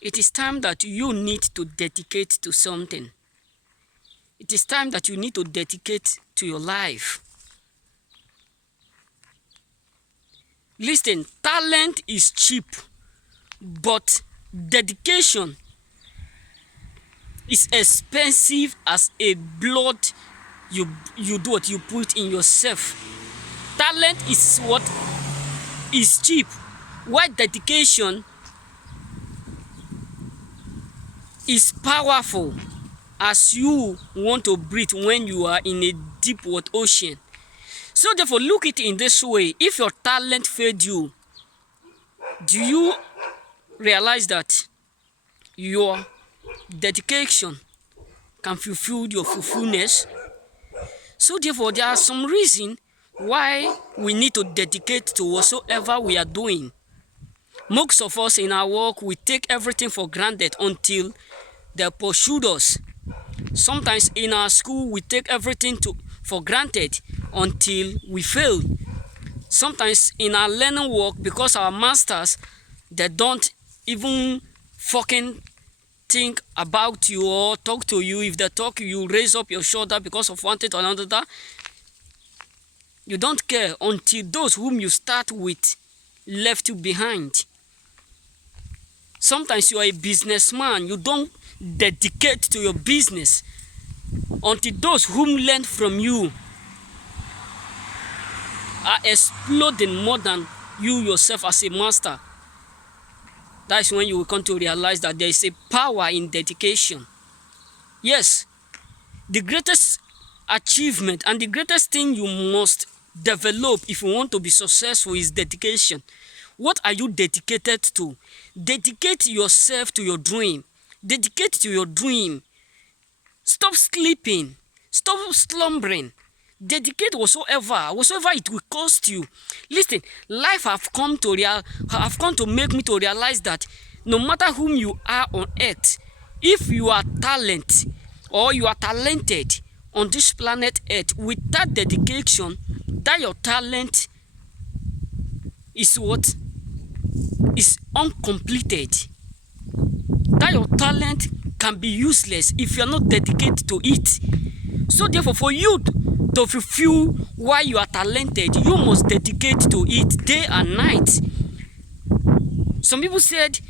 It is time that you need to dedicate to something. It is time that you need to dedicate to your life. Listen, talent is cheap, but dedication is expensive as a blood you do what you put in yourself. Talent is what is cheap, while dedication is powerful as you want to breathe when you are in a deep water ocean. So therefore, look it in this way. If your talent failed you, do you realize that your dedication can fulfill your fulfillment? So therefore, there are some reasons why we need to dedicate to whatsoever we are doing. Most of us in our work, we take everything for granted until they pursue us. Sometimes in our school, we take everything for granted until we fail. Sometimes in our learning work, because our masters, they don't even fucking think about you or talk to you. If they talk, you raise up your shoulder because of one thing or another. You don't care until those whom you start with left you behind. Sometimes you are a businessman, you don't dedicate to your business until those whom learn from you are exploding more than you yourself as a master. That's when you will come to realize that there is a power in dedication. Yes, the greatest achievement and the greatest thing you must develop if you want to be successful is dedication. What are you dedicated to? Dedicate yourself to your dream. Dedicate to your dream. Stop sleeping. Stop slumbering. Dedicate whatsoever it will cost you. Listen, life have come to make me to realize that no matter whom you are on earth, if you are talent or you are talented on this planet earth, without dedication, that your talent is what is uncompleted. That your talent can be useless if you are not dedicated to it. So therefore, for you to fulfill why you are talented, you must dedicate to it day and night. Some people said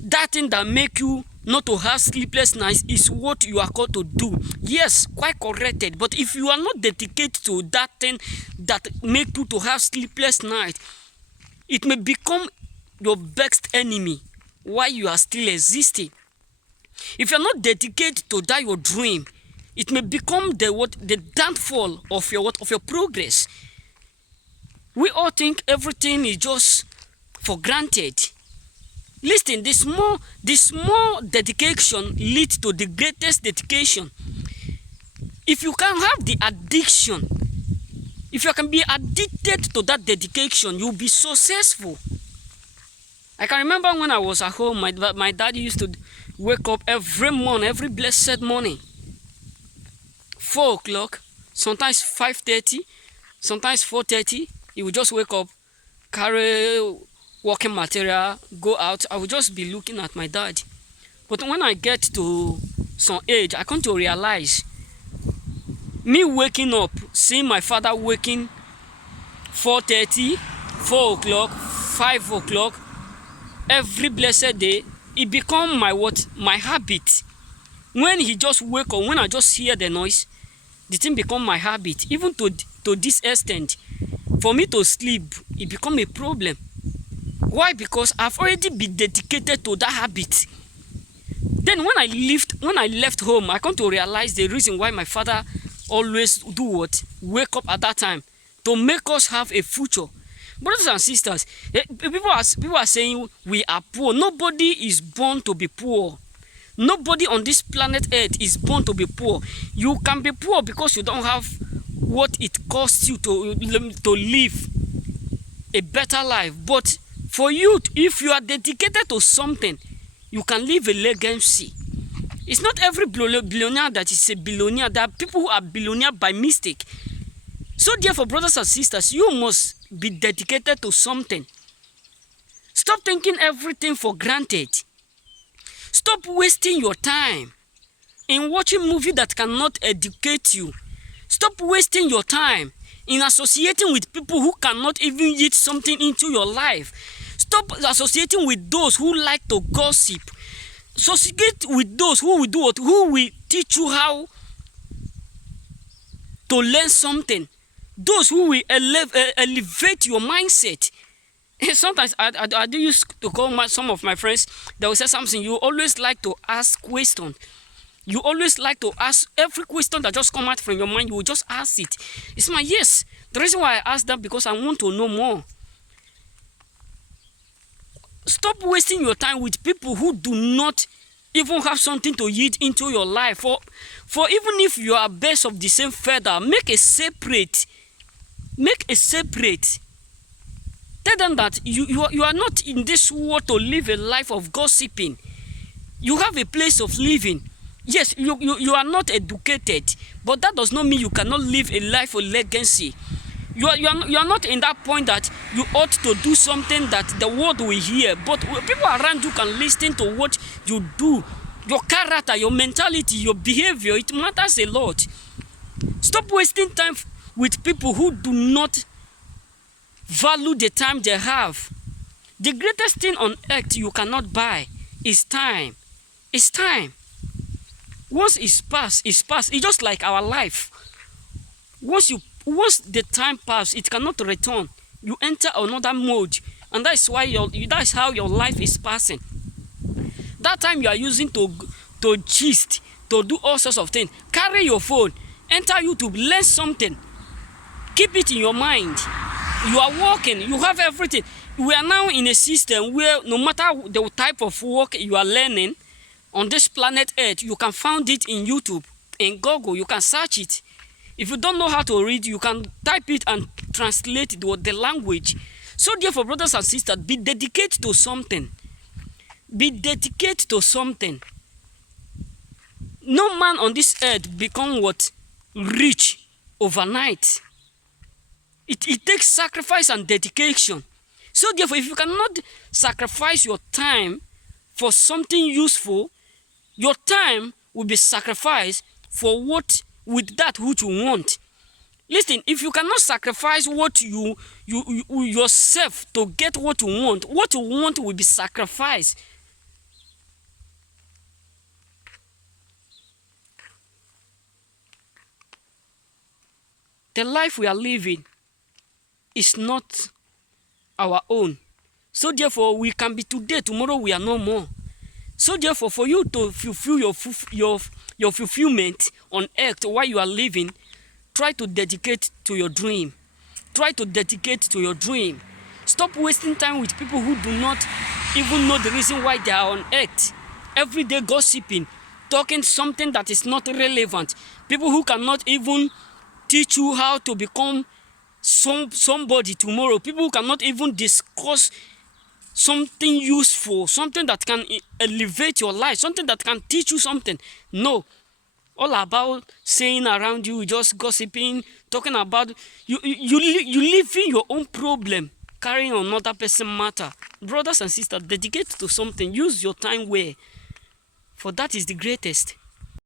that thing that make you not to have sleepless nights is what you are called to do. Yes, quite corrected. But if you are not dedicated to that thing that make you to have sleepless nights, it may become your best enemy while you are still existing. If you are not dedicated to that your dream, it may become the downfall of your progress. We all think everything is just for granted. Listen, the small dedication leads to the greatest dedication. If you can have the addiction, if you can be addicted to that dedication, you'll be successful. I can remember when I was at home, my daddy used to wake up every morning, every blessed morning, 4 o'clock, sometimes 5:30, sometimes 4:30. He would just wake up, carry working material, go out. I would just be looking at my dad. But when I get to some age, I come to realize, me waking up, seeing my father waking 4:30, 4 o'clock, 5 o'clock, every blessed day, it become my habit. When he just wake up, when I just hear the noise, the thing become my habit. Even to this extent, for me to sleep, it become a problem. Why? Because I've already been dedicated to that habit. Then when I left home, I come to realize the reason why my father always do what? Wake up at that time, to make us have a future. Brothers and sisters, people are saying we are poor. Nobody is born to be poor. Nobody on this planet Earth is born to be poor. You can be poor because you don't have what it costs you to live a better life. But for you, if you are dedicated to something, you can leave a legacy. It's not every billionaire that is a billionaire. There are people who are billionaire by mistake. So therefore, brothers and sisters, you must be dedicated to something. Stop taking everything for granted. Stop wasting your time in watching movie that cannot educate you. Stop wasting your time in associating with people who cannot even eat something into your life. Stop associating with those who like to gossip. Associate with those who will do what? Who will teach you how to learn something. Those who will elevate your mindset. Sometimes I do used to call some of my friends. They will say something. You always like to ask questions. You always like to ask every question that just come out from your mind. You will just ask it. It's my yes. The reason why I ask that because I want to know more. Stop wasting your time with people who do not even have something to eat into your life. For even if you are birds of the same feather, make a separate. Tell them that you are not in this world to live a life of gossiping. You have a place of living. Yes, you are not educated, but that does not mean you cannot live a life of legacy. You are not in that point that you ought to do something that the world will hear, but people around you can listen to what you do. Your character, your mentality, your behavior, it matters a lot. Stop wasting time with people who do not value the time they have. The greatest thing on earth you cannot buy is time. It's time. Once it's past, it's past. It's just like our life. Once the time passes, it cannot return. You enter another mode, and that's how your life is passing. That time you are using to gist, to do all sorts of things. Carry your phone, enter YouTube, learn something. Keep it in your mind. You are working, you have everything. We are now in a system where no matter the type of work you are learning on this planet Earth, you can find it in YouTube, in Google, you can search it. If you don't know how to read, you can type it and translate the language. So therefore, brothers and sisters, be dedicated to something. Be dedicated to something. No man on this earth become what? Rich overnight. It takes sacrifice and dedication. So therefore, if you cannot sacrifice your time for something useful, your time will be sacrificed for with that which you want. Listen, if you cannot sacrifice what you yourself to get what you want will be sacrificed. The life we are living is not our own. So therefore, we can be today, tomorrow we are no more. So therefore, for you to fulfill your fulfillment on earth while you are living, try to dedicate to your dream. Try to dedicate to your dream. Stop wasting time with people who do not even know the reason why they are on earth. Every day gossiping, talking something that is not relevant. People who cannot even teach you how to become somebody tomorrow. People who cannot even discuss something useful, something that can elevate your life, something that can teach you something. No. All about saying around you, just gossiping, talking about you living your own problem, carrying another person's matter. Brothers and sisters, dedicate to something. Use your time well, for that is the greatest.